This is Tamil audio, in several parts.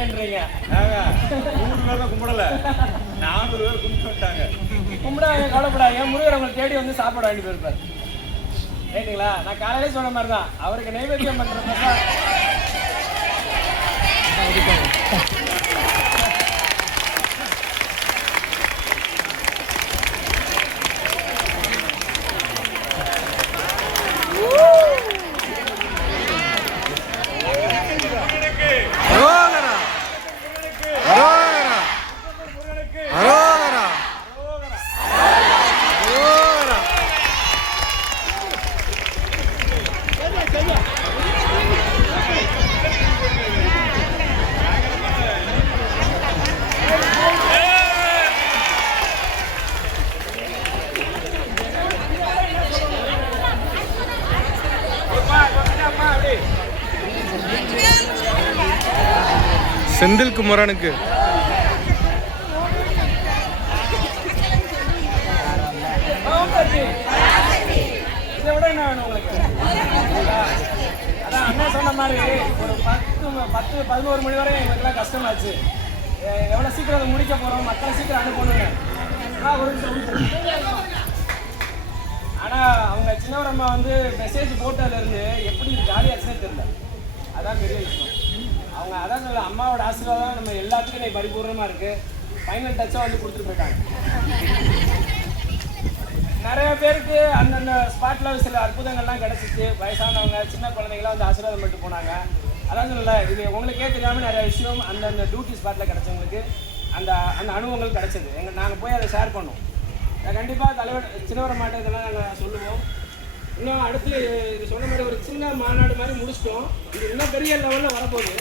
கும்பிடலன்றீங்க. 100 பேர் தான் கும்பிடல, 400 பேர் கும்பிட்டு விட்டாங்க. கும்பிடாங்க, கவலைப்படாங்க. முருகர் உங்களை தேடி வந்து சாப்பாடு வாங்கிட்டு போயிருப்பார். ரைட்டுங்களா? நான் காலையிலே சொன்ன மாதிரி தான், அவருக்கு நைவேத்தியம் பண்ணுறப்ப செந்தில் குமரனுக்கு இதை விட என்ன வேணும் உங்களுக்கு? அதான் அண்ணன் சொன்ன மாதிரி ஒரு 10-11 மணி வரை எங்களுக்குலாம் கஷ்டமாச்சு. எவ்வளோ சீக்கிரம் அதை முடிக்க போகிறோம், மக்களை சீக்கிரம் அனுப்பணுங்க. ஆனால் அவங்க சின்னவரம்மா வந்து மெசேஜ் போட்டதுலேருந்து எப்படி ஜாலியாச்சுன்னே தெரியல. அதான் பெரிய விஷயம். அவங்க அதான் சொல்ல, அம்மாவோட ஆசீர்வாதம் நம்ம எல்லாத்துக்கும் இன்னைக்கு பரிபூர்ணமாக இருக்குது. ஃபைனல் டச்சாக வந்து கொடுத்துட்டு போயிட்டாங்க. நிறைய பேருக்கு அந்தந்த ஸ்பாட்டில் சில அற்புதங்கள்லாம் கிடச்சிச்சு. வயசானவங்க, சின்ன குழந்தைங்களாம் வந்து ஆசீர்வாதம் பண்ணிட்டு போனாங்க. அதான் சொல்லல, இது உங்களுக்கே தெரியாமல் நிறைய விஷயம் அந்தந்த டியூட்டி ஸ்பாட்டில் கிடச்சவங்களுக்கு அந்த அந்த அனுபவங்கள் கிடச்சிது. நாங்கள் போய் அதை ஷேர் பண்ணோம். கண்டிப்பாக தலைவர் சின்னவரம்மாட்ட இதெல்லாம் நாங்கள் சொல்லுவோம். இன்னும் அடுத்து இது சொன்ன மாதிரி ஒரு சின்ன மாநாடு மாதிரி முடிச்சிட்டோம். இது இன்னும் பெரிய லெவலில் வரப்போகுது.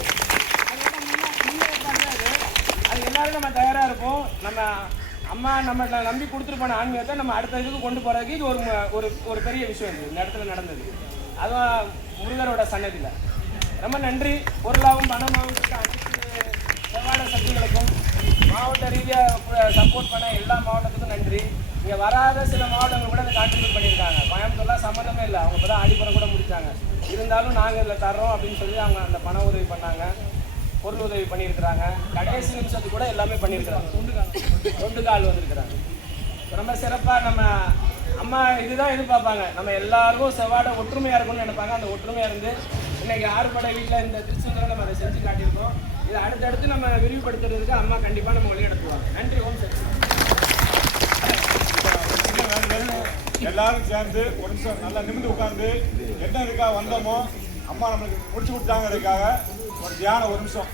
அது எல்லாரும் நம்ம தயாராக இருப்போம். நம்ம அம்மா நம்மளை நம்பி கொடுத்துட்டு போன ஆன்மீகத்தை நம்ம அடுத்த இதுக்கு கொண்டு போகிறதுக்கு இது ஒரு பெரிய விஷயம். இது இந்த இடத்துல நடந்தது. அதுவும் முருகரோட சன்னதியில். ரொம்ப நன்றி. பொருளாகவும் பணமாகவும் இருக்க அனைத்து செவ்வாட சக்திகளுக்கும், மாவட்ட ரீதியாக சப்போர்ட் பண்ண எல்லா மாவட்டத்துக்கும் நன்றி. இங்கே வராத சில மாவட்டங்கள் கூட அதை கான்ட்ரிபியூட் பண்ணியிருக்காங்க. கோயம்புத்தூர்லாம் சம்மந்தமே இல்லை, அவங்க இப்போ தான் ஆடிப்புறம் கூட முடித்தாங்க. இருந்தாலும் நாங்கள் இதில் தர்றோம் அப்படின்னு சொல்லி அவங்க அந்த பண உதவி பண்ணாங்க, பொருள் உதவி பண்ணியிருக்கிறாங்க. கடைசி நிமிஷத்துக்கு கூட எல்லாமே பண்ணியிருக்கிறாங்க. தொண்டு கால் வந்திருக்கிறாங்க. ரொம்ப சிறப்பாக நம்ம அம்மா இதுதான் எதிர்பார்ப்பாங்க. நம்ம எல்லாருக்கும் செவ்வாடை ஒற்றுமையாக இருக்கும்னு நினைப்பாங்க. அந்த ஒற்றுமையாக இருந்து இன்னைக்கு ஆறுபடை வீட்டில் இந்த திருச்செந்தூரில் நம்ம அதை செஞ்சு காட்டியிருக்கோம். இதை அடுத்தடுத்து நம்ம விரிவுபடுத்துறதுக்கு அம்மா கண்டிப்பாக நம்ம வழி நடத்துவாங்க. நன்றி. ஓம் சக்தி. எல்லாரும் சேர்ந்து ஒரு நிமிஷம் நல்லா நிமிந்து உட்காந்து என்ன இதுக்காக வந்தோமோ அம்மா நம்மளுக்கு முடிச்சு கொடுத்தாங்கிறதுக்காக ஒரு தியானம் ஒரு நிமிஷம்.